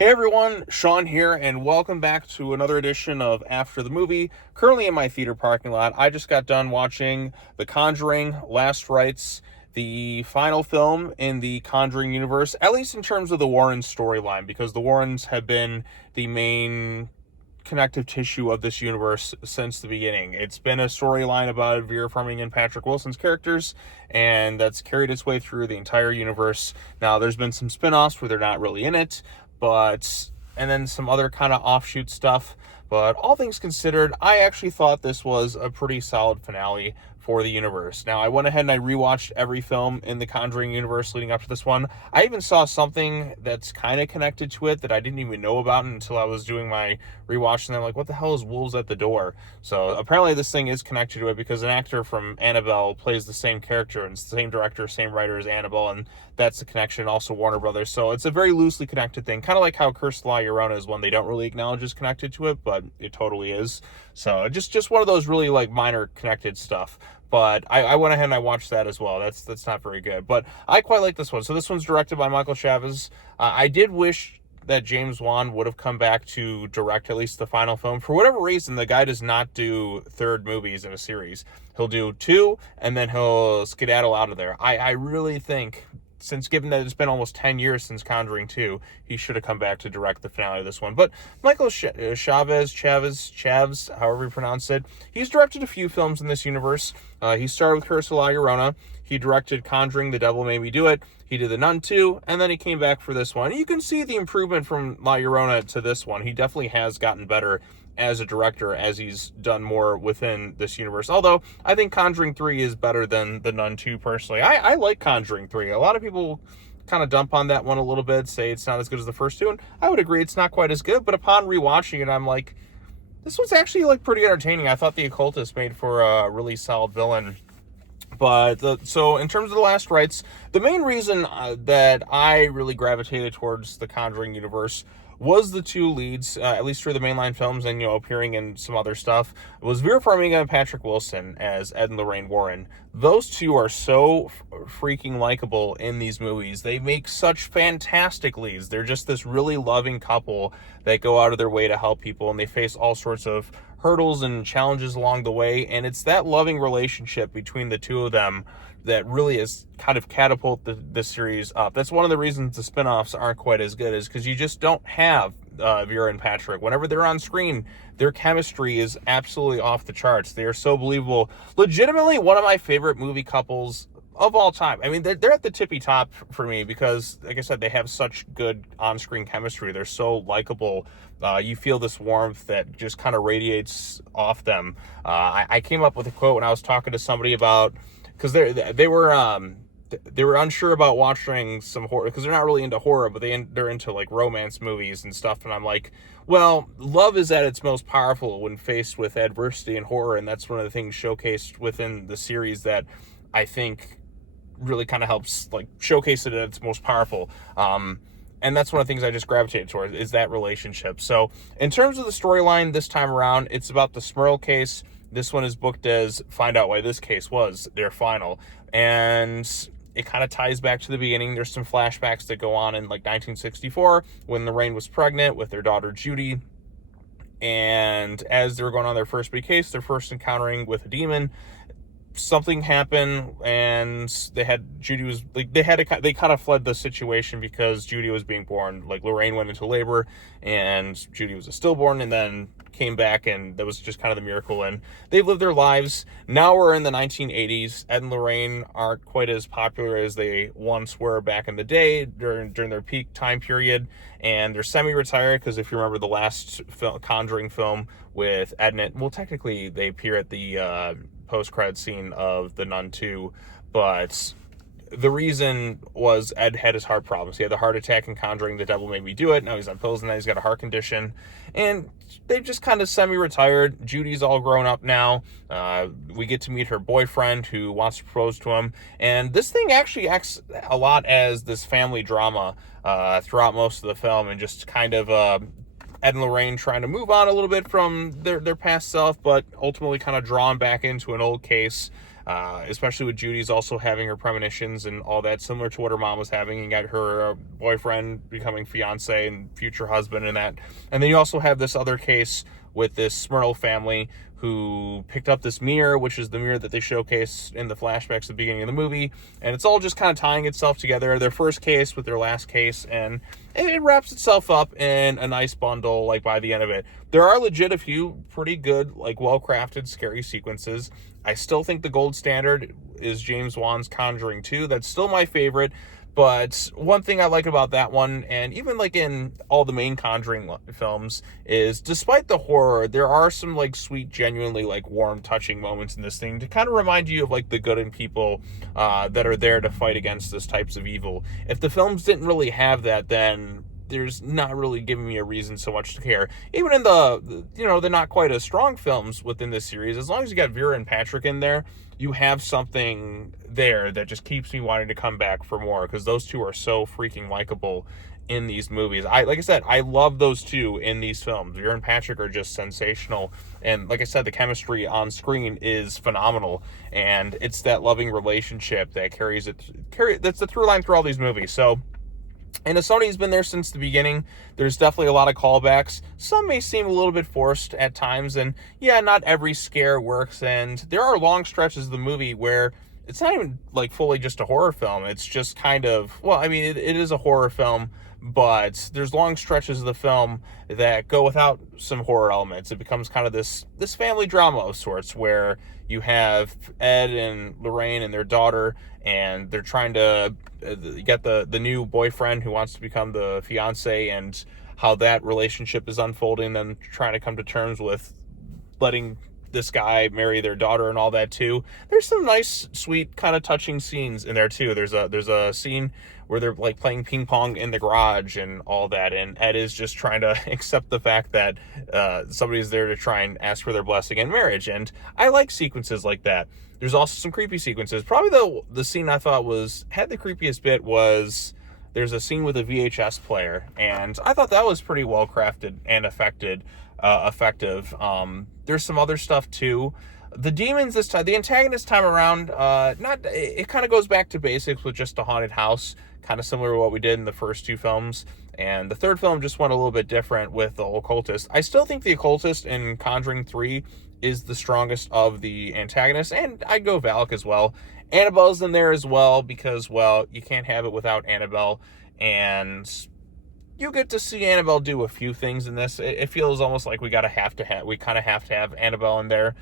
Hey everyone, Sean here, and welcome back to another edition of After the Movie. Currently in my theater parking lot, I just got done watching The Conjuring Last Rites, the final film in the Conjuring Universe, at least in terms of the Warren storyline, because the Warrens have been the main connective tissue of this universe since the beginning. It's been a storyline about Vera Farmiga and Patrick Wilson's characters, and that's carried its way through the entire universe. Now, there's been some spin-offs where they're not really in it, and then some other kind of offshoot stuff. But all things considered, I actually thought this was a pretty solid finale for the universe. Now, I went ahead and I rewatched every film in the Conjuring universe leading up to this one. I even saw something that's kind of connected to it that I didn't even know about until I was doing my rewatch, and I'm like, what the hell is Wolves at the Door? So apparently this thing is connected to it because an actor from Annabelle plays the same character, and it's the same director, same writer as Annabelle, and that's the connection. Also Warner Brothers. So it's a very loosely connected thing, kind of like how Curse of La Llorona is one they don't really acknowledge is connected to it, but it totally is. So just one of those really like minor connected stuff. But I went ahead and I watched that as well. That's not very good, but I quite like this one. So this one's directed by Michael Chavez. I did wish that James Wan would have come back to direct at least the final film. For whatever reason, the guy does not do third movies in a series. He'll do two, and then he'll skedaddle out of there. I really think, since given that it's been almost 10 years since Conjuring 2, he should have come back to direct the finale of this one. But Michael Chavez, however you pronounce it, he's directed a few films in this universe. He started with Curse of La Llorona. He directed Conjuring, The Devil Made Me Do It. He did The Nun 2, and then he came back for this one. You can see the improvement from La Llorona to this one. He definitely has gotten better as a director as he's done more within this universe. Although, I think Conjuring 3 is better than The Nun 2, personally. I like Conjuring 3. A lot of people kind of dump on that one a little bit, say it's not as good as the first two, and I would agree it's not quite as good, but upon rewatching it, I'm like, this one's actually like pretty entertaining. I thought the occultist made for a really solid villain. So in terms of the Last Rites, the main reason that I really gravitated towards the Conjuring universe was the two leads, at least for the mainline films and, appearing in some other stuff, was Vera Farmiga and Patrick Wilson as Ed and Lorraine Warren. Those two are so freaking likable in these movies. They make such fantastic leads. They're just this really loving couple that go out of their way to help people, and they face all sorts of hurdles and challenges along the way, and it's that loving relationship between the two of them that really has kind of catapulted the series up. That's one of the reasons the spinoffs aren't quite as good, is because you just don't have Vera and Patrick. Whenever they're on screen, their chemistry is absolutely off the charts. They are so believable. Legitimately one of my favorite movie couples of all time. I mean, they're at the tippy top for me because, like I said, they have such good on-screen chemistry. They're so likable. You feel this warmth that just kind of radiates off them. I came up with a quote when I was talking to somebody about, because they were unsure about watching some horror, because they're not really into horror, but they're into like romance movies and stuff. And I'm like, well, love is at its most powerful when faced with adversity and horror, and that's one of the things showcased within the series that I think really kind of helps like showcase it at its most powerful. And that's one of the things I just gravitated towards, is that relationship. So in terms of the storyline this time around, it's about the Smurl case. This one is booked as find out why this case was their final. And it kind of ties back to the beginning. There's some flashbacks that go on in like 1964 when Lorraine was pregnant with their daughter Judy. And as they were going on their first big case, their first encountering with a demon, something happened, and they kind of fled the situation because Judy was being born. Like, Lorraine went into labor and Judy was a stillborn, and then came back, and that was just kind of the miracle. And they've lived their lives. Now we're in the 1980s. Ed and Lorraine aren't quite as popular as they once were back in the day during their peak time period, and they're semi-retired because if you remember the last Conjuring film with Ed and well, technically they appear at the post-credit scene of The Nun 2, but the reason was Ed had his heart problems. He had the heart attack in Conjuring, The Devil Made Me Do It. Now he's on pills, and now he's got a heart condition, and they've just kind of semi-retired. Judy's all grown up now. We get to meet her boyfriend who wants to propose to him, and this thing actually acts a lot as this family drama throughout most of the film, and just kind of Ed and Lorraine trying to move on a little bit from their past self, but ultimately kind of drawn back into an old case. especially with Judy's also having her premonitions and all that, similar to what her mom was having, and got her boyfriend becoming fiance and future husband and that. And then you also have this other case with this Smyrtle family who picked up this mirror, which is the mirror that they showcase in the flashbacks at the beginning of the movie. And it's all just kind of tying itself together, their first case with their last case, and it wraps itself up in a nice bundle, like, by the end of it. There are legit a few pretty good, like, well-crafted, scary sequences. I still think the gold standard is James Wan's Conjuring 2. That's still my favorite. But one thing I like about that one, and even like in all the main Conjuring films, is despite the horror, there are some like sweet, genuinely like warm, touching moments in this thing to kind of remind you of like the good in people that are there to fight against this types of evil. If the films didn't really have that, then there's not really giving me a reason so much to care. Even in the not quite as strong films within this series, as long as you got Vera and Patrick in there, you have something there that just keeps me wanting to come back for more, because those two are so freaking likable in these movies. Like I said, I love those two in these films. Vera and Patrick are just sensational, and like I said, the chemistry on screen is phenomenal, and it's that loving relationship that that's the through line through all these movies. So, and as somebody who's been there since the beginning, there's definitely a lot of callbacks. Some may seem a little bit forced at times, and yeah, not every scare works, and there are long stretches of the movie where it's not even like fully just a horror film. It's just kind of, well, I mean, it is a horror film, but there's long stretches of the film that go without some horror elements. It becomes kind of this family drama of sorts, where you have Ed and Lorraine and their daughter, and they're trying to get the new boyfriend who wants to become the fiance, and how that relationship is unfolding, then trying to come to terms with letting this guy marry their daughter and all that too. There's some nice, sweet, kind of touching scenes in there too. There's a scene where they're like playing ping pong in the garage and all that, and Ed is just trying to accept the fact that somebody's there to try and ask for their blessing in marriage, and I like sequences like that. There's also some creepy sequences. Probably the scene I thought had the creepiest bit was, there's a scene with a VHS player, and I thought that was pretty well crafted and effective. There's some other stuff too. The demons this time, the antagonist time around, it kind of goes back to basics with just a haunted house, kind of similar to what we did in the first two films. And the third film just went a little bit different with the occultist. I still think the occultist in Conjuring 3 is the strongest of the antagonists, and I'd go Valak as well. Annabelle's in there as well, because, well, you can't have it without Annabelle, and you get to see Annabelle do a few things in this. It feels almost like we kind of have to have Annabelle in there.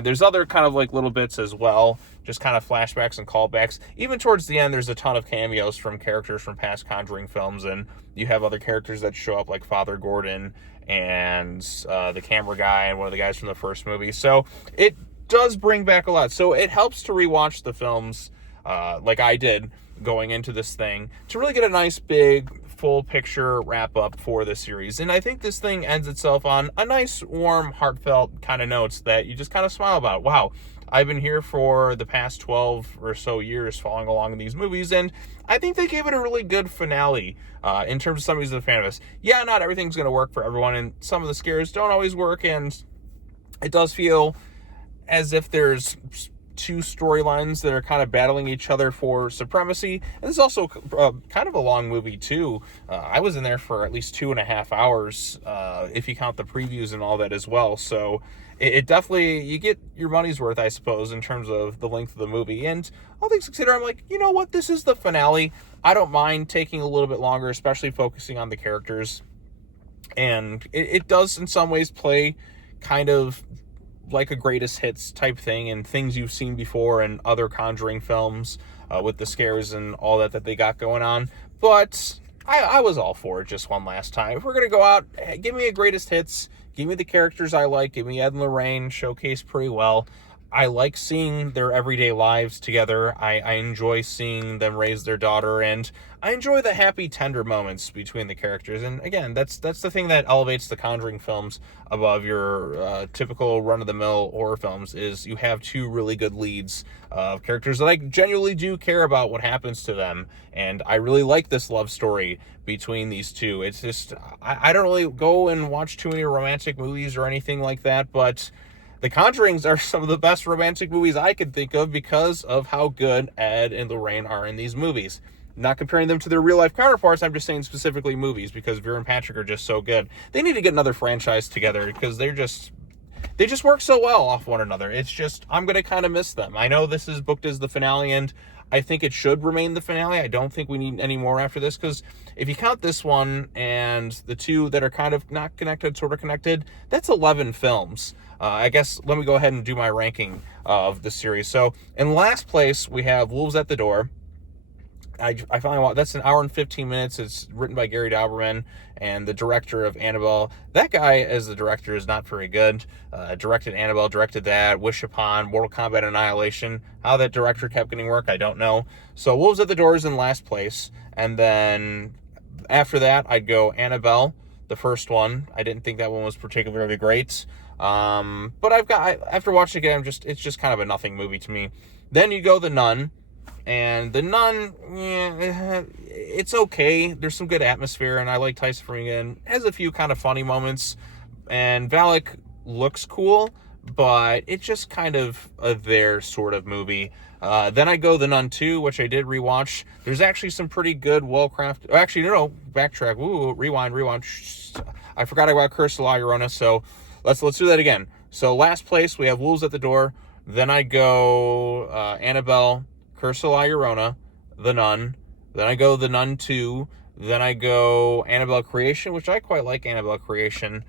There's other kind of like little bits as well, just kind of flashbacks and callbacks. Even towards the end, there's a ton of cameos from characters from past Conjuring films, and you have other characters that show up, like Father Gordon and the camera guy and one of the guys from the first movie. So it does bring back a lot. So it helps to rewatch the films like I did going into this thing, to really get a nice big full picture wrap up for the series. And I think this thing ends itself on a nice warm heartfelt kind of notes that you just kind of smile about. Wow, I've been here for the past 12 or so years following along in these movies, and I think they gave it a really good finale in terms of somebody who's a fan of this. Yeah, not everything's going to work for everyone, and some of the scares don't always work, and it does feel as if there's two storylines that are kind of battling each other for supremacy. And this is also kind of a long movie too. I was in there for at least 2.5 hours if you count the previews and all that as well. So it definitely, you get your money's worth, I suppose, in terms of the length of the movie. And all things considered, I'm like, you know what, this is the finale. I don't mind taking a little bit longer, especially focusing on the characters. And it does in some ways play kind of like a greatest hits type thing, and things you've seen before in other Conjuring films with the scares and all that they got going on. But I was all for it just one last time. If we're going to go out, give me a greatest hits, give me the characters I like, give me Ed and Lorraine, showcased pretty well. I like seeing their everyday lives together. I enjoy seeing them raise their daughter, and I enjoy the happy, tender moments between the characters. And again, that's the thing that elevates the Conjuring films above your typical run-of-the-mill horror films, is you have two really good leads of characters that I genuinely do care about what happens to them. And I really like this love story between these two. It's just, I don't really go and watch too many romantic movies or anything like that, but The Conjurings are some of the best romantic movies I could think of because of how good Ed and Lorraine are in these movies. Not comparing them to their real-life counterparts, I'm just saying specifically movies, because Vera and Patrick are just so good. They need to get another franchise together, because they just work so well off one another. It's just, I'm going to kind of miss them. I know this is booked as the finale, and I think it should remain the finale. I don't think we need any more after this, because if you count this one and the two that are kind of not connected, sort of connected, that's 11 films. I guess let me go ahead and do my ranking of the series. So in last place, we have Wolves at the Door. I finally watched. That's an hour and 15 minutes. It's written by Gary Dauberman and the director of Annabelle. That guy as the director is not very good. Directed Annabelle, directed that, Wish Upon, Mortal Kombat Annihilation. How that director kept getting work, I don't know. So Wolves at the Door is in last place. And then after that, I'd go Annabelle, the first one. I didn't think that one was particularly great. But after watching it again, it's just kind of a nothing movie to me. Then you go The Nun. And The Nun, it's okay. There's some good atmosphere, and I like Tyson Freeman. Has a few kind of funny moments, and Valak looks cool, but it's just kind of their sort of movie. Then I go The Nun 2, which I did rewatch. There's actually some pretty good, well-crafted... Actually, no, backtrack. Ooh, rewind. I forgot about Curse of La Llorona, so let's do that again. So last place, we have Wolves at the Door. Then I go Annabelle, Curse of La Llorona, The Nun. Then I go The Nun 2. Then I go Annabelle Creation, which I quite like Annabelle Creation.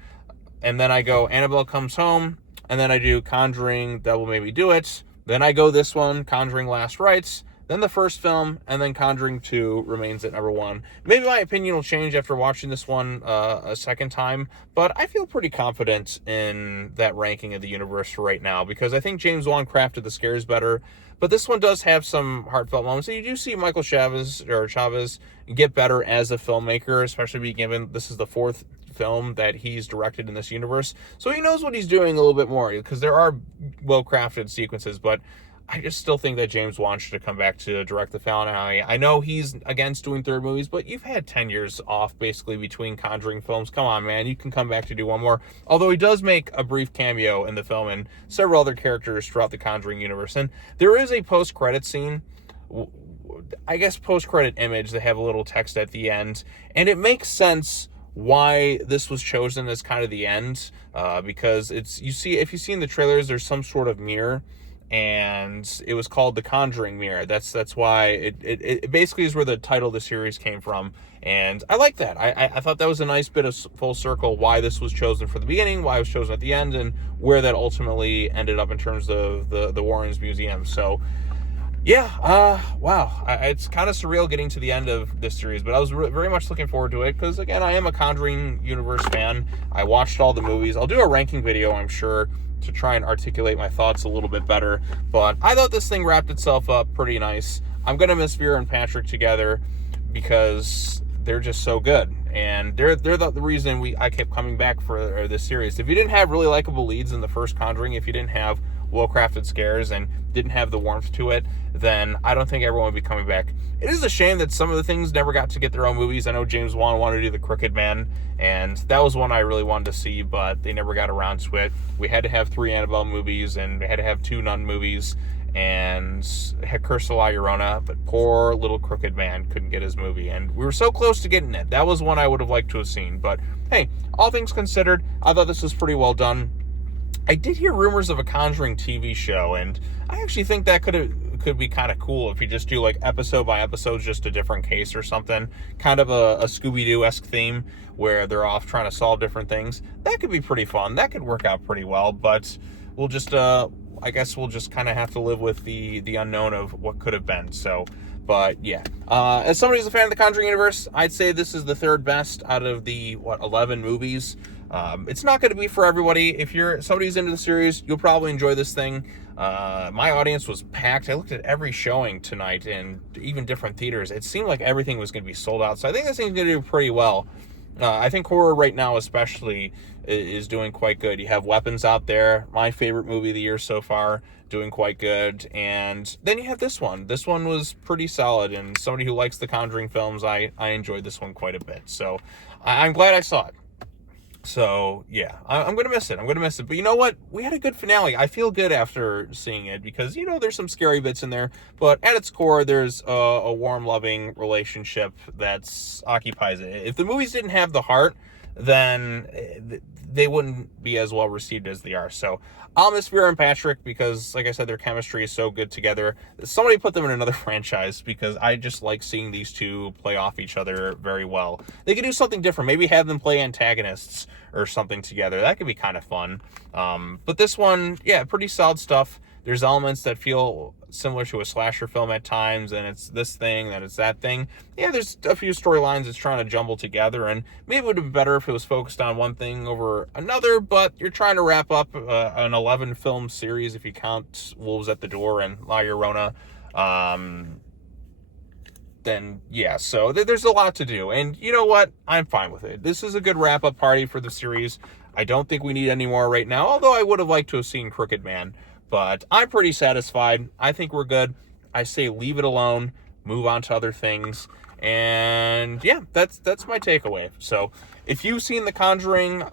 And then I go Annabelle Comes Home. And then I do Conjuring, Devil Made Me Do It. Then I go this one, Conjuring Last Rites. Then the first film, and then Conjuring 2 remains at number 1. Maybe my opinion will change after watching this one a second time, but I feel pretty confident in that ranking of the universe for right now, because I think James Wan crafted the scares better, but this one does have some heartfelt moments. And you do see Michael Chavez get better as a filmmaker, especially given this is the 4th film that he's directed in this universe. So he knows what he's doing a little bit more, because there are well-crafted sequences, but I just still think that James Wan should have come back to direct the finale. I know he's against doing third movies, but you've had 10 years off basically between Conjuring films. Come on, man. You can come back to do one more. Although he does make a brief cameo in the film and several other characters throughout the Conjuring universe. And there is a post-credit scene, I guess post-credit image. They have a little text at the end. And it makes sense why this was chosen as kind of the end. Because if you've seen the trailers, there's some sort of mirror. And it was called the Conjuring Mirror. That's why it basically is where the title of the series came from. And I like that. I thought that was a nice bit of full circle why this was chosen for the beginning, why it was chosen at the end, and where that ultimately ended up in terms of the Warrens Museum. So, yeah, wow. It's kind of surreal getting to the end of this series, but I was very much looking forward to it because, again, I am a Conjuring Universe fan. I watched all the movies. I'll do a ranking video, I'm sure, to try and articulate my thoughts a little bit better. But I thought this thing wrapped itself up pretty nice. I'm going to miss Vera and Patrick together because they're just so good. And they're the reason I kept coming back for this series. If you didn't have really likable leads in the first Conjuring, if you didn't have well-crafted scares and didn't have the warmth to it, then I don't think everyone would be coming back. It is a shame that some of the things never got to get their own movies. I know James Wan wanted to do The Crooked Man, and that was one I really wanted to see, but they never got around to it. We had to have 3 Annabelle movies, and we had to have 2 Nun movies, and had Curse of La Llorona, but poor little Crooked Man couldn't get his movie, and we were so close to getting it. That was one I would have liked to have seen, but hey, all things considered, I thought this was pretty well done. I did hear rumors of a Conjuring TV show, and I actually think that could be kind of cool if you just do like episode by episode, just a different case or something, kind of a Scooby-Doo-esque theme where they're off trying to solve different things. That could be pretty fun. That could work out pretty well, but we'll just, I guess we'll just kind of have to live with the unknown of what could have been. So, but yeah, as somebody who's a fan of the Conjuring universe, I'd say this is the 3rd best out of the 11 movies. It's not going to be for everybody. If you're somebody who's into the series, you'll probably enjoy this thing. My audience was packed. I looked at every showing tonight in even different theaters. It seemed like everything was going to be sold out. So I think this thing's going to do pretty well. I think horror right now especially is doing quite good. You have Weapons out there, my favorite movie of the year so far, doing quite good. And then you have this one. This one was pretty solid. And somebody who likes the Conjuring films, I enjoyed this one quite a bit. So I'm glad I saw it. So, yeah, I'm going to miss it. I'm going to miss it. But you know what? We had a good finale. I feel good after seeing it because, there's some scary bits in there. But at its core, there's a warm, loving relationship that's occupies it. If the movies didn't have the heart, then they wouldn't be as well received as they are. So I'll miss Vera and Patrick because, like I said, their chemistry is so good together. Somebody put them in another franchise because I just like seeing these two play off each other very well. They could do something different. Maybe have them play antagonists or something together. That could be kind of fun. But this one, yeah, pretty solid stuff. There's elements that feel similar to a slasher film at times, and it's this thing, then it's that thing. Yeah, there's a few storylines it's trying to jumble together, and maybe it would have been better if it was focused on one thing over another, but you're trying to wrap up an 11-film series if you count Wolves at the Door and La Llorona. Then, yeah, so there's a lot to do, and you know what? I'm fine with it. This is a good wrap-up party for the series. I don't think we need any more right now, although I would have liked to have seen Crooked Man. But I'm pretty satisfied. I think we're good. I say leave it alone, move on to other things. And yeah, that's my takeaway. So if you've seen The Conjuring,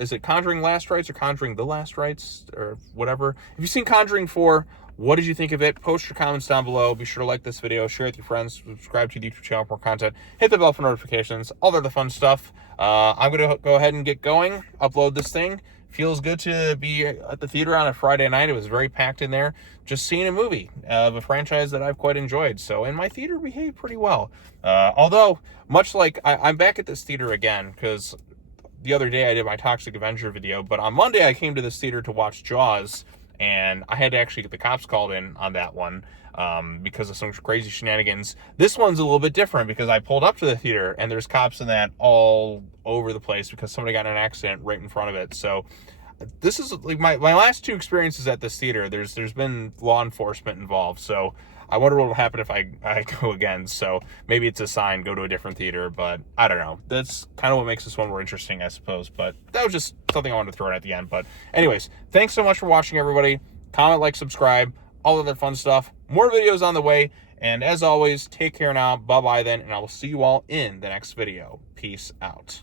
is it Conjuring Last Rites or Conjuring the Last Rites or whatever? If you've seen Conjuring 4, what did you think of it? Post your comments down below. Be sure to like this video, share it with your friends, subscribe to the YouTube channel for more content, hit the bell for notifications, all the other fun stuff. I'm going to go ahead and get going, upload this thing. Feels good to be at the theater on a Friday night. It was very packed in there. Just seeing a movie of a franchise that I've quite enjoyed. So, and my theater behaved pretty well. Although, much like I'm back at this theater again because the other day I did my Toxic Avenger video, but on Monday I came to this theater to watch Jaws, and I had to actually get the cops called in on that one because of some crazy shenanigans. This one's a little bit different because I pulled up to the theater and there's cops in that all over the place because somebody got in an accident right in front of it. So this is like my last two experiences at this theater. There's been law enforcement involved. So I wonder what will happen if I go again. So maybe it's a sign, go to a different theater, but I don't know. That's kind of what makes this one more interesting, I suppose. But that was just something I wanted to throw in at the end. But anyways, thanks so much for watching, everybody. Comment, like, subscribe, all of that fun stuff. More videos on the way. And as always, take care now. Bye-bye then. And I will see you all in the next video. Peace out.